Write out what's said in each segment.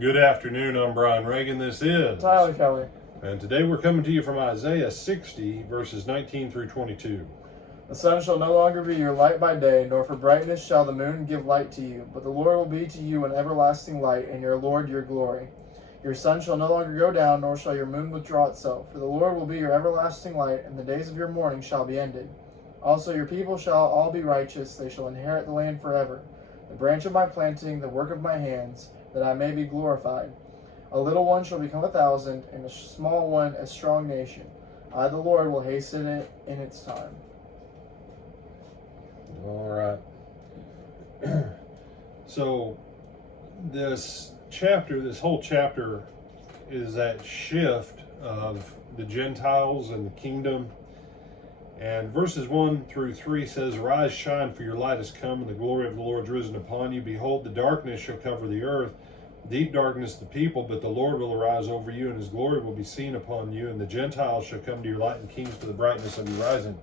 Good afternoon, I'm Brian Reagan. This is Tyler Kelly. And today we're coming to you from Isaiah 60, verses 19 through 22. The sun shall no longer be your light by day, nor for brightness shall the moon give light to you. But the Lord will be to you an everlasting light, and your Lord your glory. Your sun shall no longer go down, nor shall your moon withdraw itself. For the Lord will be your everlasting light, and the days of your mourning shall be ended. Also your people shall all be righteous, they shall inherit the land forever. The branch of my planting, the work of my hands, that I may be glorified. A little one shall become 1,000, and a small one a strong nation. I, the Lord, will hasten it in its time. All right. So this whole chapter is that shift of the Gentiles and the kingdom. And verses 1 through 3 says, Arise, shine, for your light has come, and the glory of the Lord is risen upon you. Behold, the darkness shall cover the earth, deep darkness the people, but the Lord will arise over you, and his glory will be seen upon you, and the Gentiles shall come to your light, and kings to the brightness of your rising.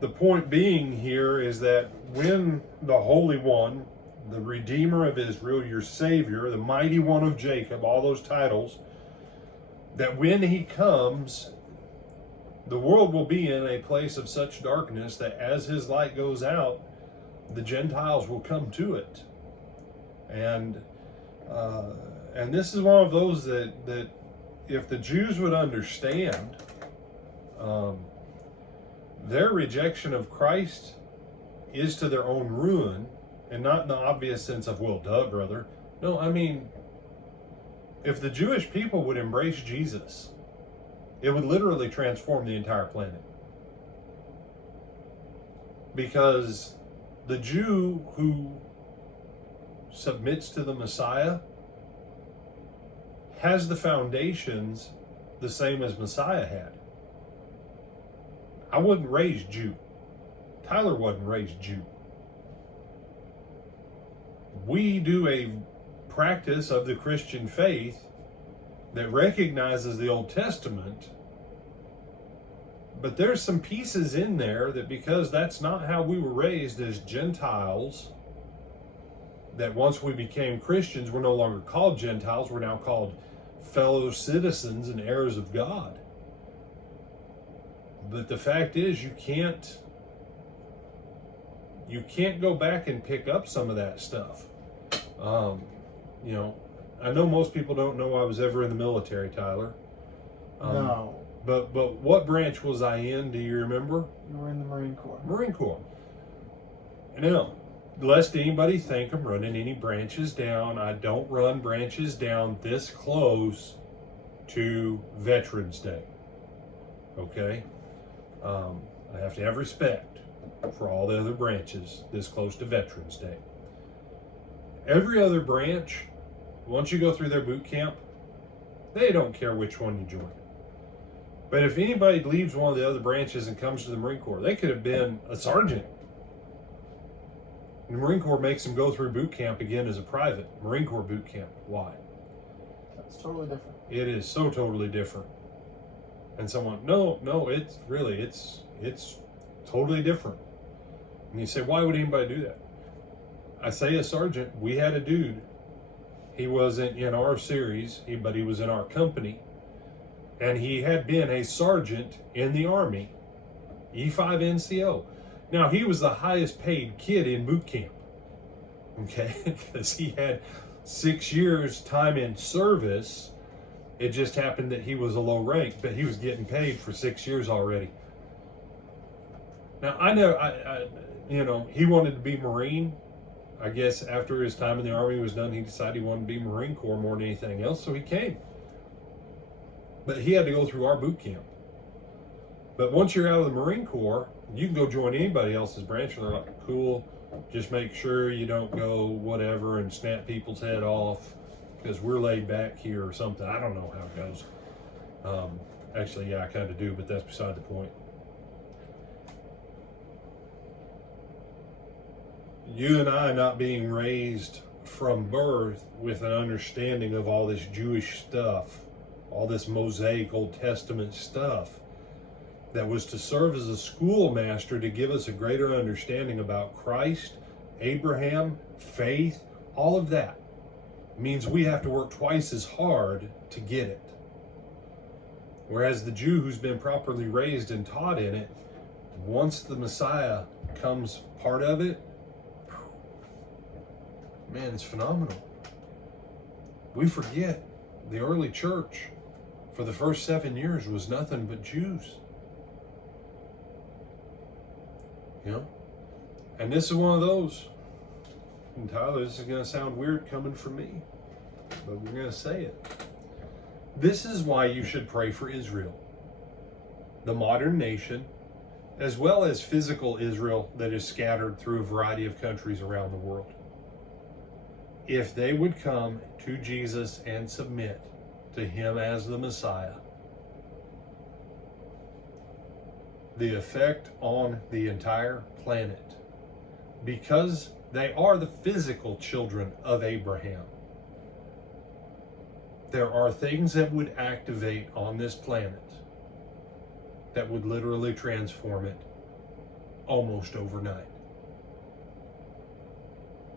The point being here is that when the Holy One, the Redeemer of Israel, your Savior, the Mighty One of Jacob, all those titles, that when he comes, the world will be in a place of such darkness that as his light goes out, the Gentiles will come to it. And this is one of those that if the Jews would understand, their rejection of Christ is to their own ruin, and not in the obvious sense of, well, duh, brother. No, I mean, if the Jewish people would embrace Jesus, it would literally transform the entire planet. Because the Jew who submits to the Messiah has the foundations the same as Messiah had. I wasn't raised Jew. Tyler wasn't raised Jew. We do a practice of the Christian faith that recognizes the Old Testament, but there's some pieces in there that, because that's not how we were raised as Gentiles, that once we became Christians, we're no longer called Gentiles, we're now called fellow citizens and heirs of God. But the fact is, you can't go back and pick up some of that stuff. I know most people don't know I was ever in the military, Tyler. No. But what branch was I in? Do you remember? You were in the Marine Corps. Marine Corps. Now, lest anybody think I'm running any branches down, I don't run branches down this close to Veterans Day. Okay? I have to have respect for all the other branches this close to Veterans Day. Every other branch, once you go through their boot camp, they don't care which one you join. But if anybody leaves one of the other branches and comes to the Marine Corps, they could have been a sergeant. The Marine Corps makes them go through boot camp again as a private. Marine Corps boot camp. Why? That's totally different. It is so totally different. And someone, no, it's totally different. And you say, why would anybody do that? I say a sergeant, we had a dude, he wasn't in our series, but he was in our company, and he had been a sergeant in the Army, E5 NCO. Now, he was the highest paid kid in boot camp, okay, because he had 6 years time in service. It just happened that he was a low rank, but he was getting paid for 6 years already. Now, I know, he wanted to be Marine. I guess after his time in the Army was done, he decided he wanted to be Marine Corps more than anything else, so he came. But he had to go through our boot camp. But once you're out of the Marine Corps, you can go join anybody else's branch, and they're like, cool, just make sure you don't go whatever and snap people's head off, because we're laid back here or something. I don't know how it goes. Actually, yeah, I kind of do, but that's beside the point. You and I not being raised from birth with an understanding of all this Jewish stuff, all this Mosaic Old Testament stuff, that was to serve as a schoolmaster to give us a greater understanding about Christ, Abraham, faith, all of that. means we have to work twice as hard to get it. Whereas the Jew who's been properly raised and taught in it, once the Messiah comes part of it, man, it's phenomenal. We forget the early church for the first 7 years was nothing but Jews. You know? And this is one of those. And Tyler, this is going to sound weird coming from me, but we're going to say it. This is why you should pray for Israel, the modern nation, as well as physical Israel that is scattered through a variety of countries around the world. If they would come to Jesus and submit to him as the Messiah, the effect on the entire planet, because they are the physical children of Abraham, there are things that would activate on this planet that would literally transform it almost overnight.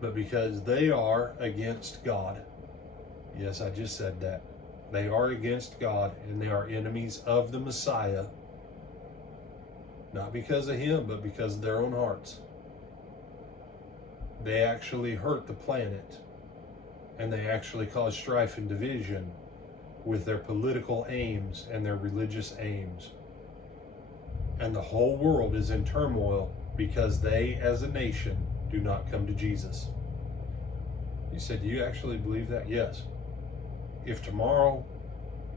But because they are against God, yes, I just said that, they are against God and they are enemies of the Messiah, not because of him, but because of their own hearts. They actually hurt the planet, and they actually cause strife and division with their political aims and their religious aims. And the whole world is in turmoil because they, as a nation, do not come to Jesus. You said, do you actually believe that? Yes. If tomorrow,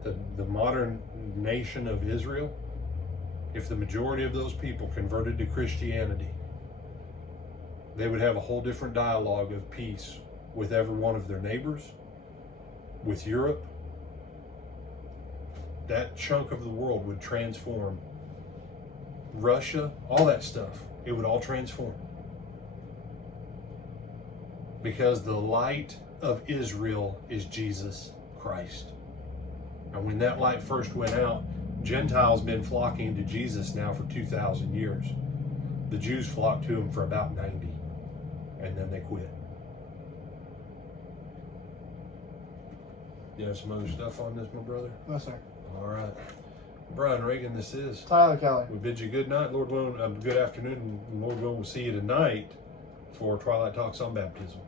the modern nation of Israel, if the majority of those people converted to Christianity, they would have a whole different dialogue of peace with every one of their neighbors, with Europe. That chunk of the world would transform. Russia, all that stuff, it would all transform. Because the light of Israel is Jesus Christ. And when that light first went out, Gentiles been flocking to Jesus now for 2,000 years. The Jews flocked to him for about 90, and then they quit. You have some other stuff on this, my brother? No, sir. All right. Brian Reagan, this is Tyler Kelly. We bid you good night, Lord willing, good afternoon, and Lord willing, we'll see you tonight for Twilight Talks on Baptism.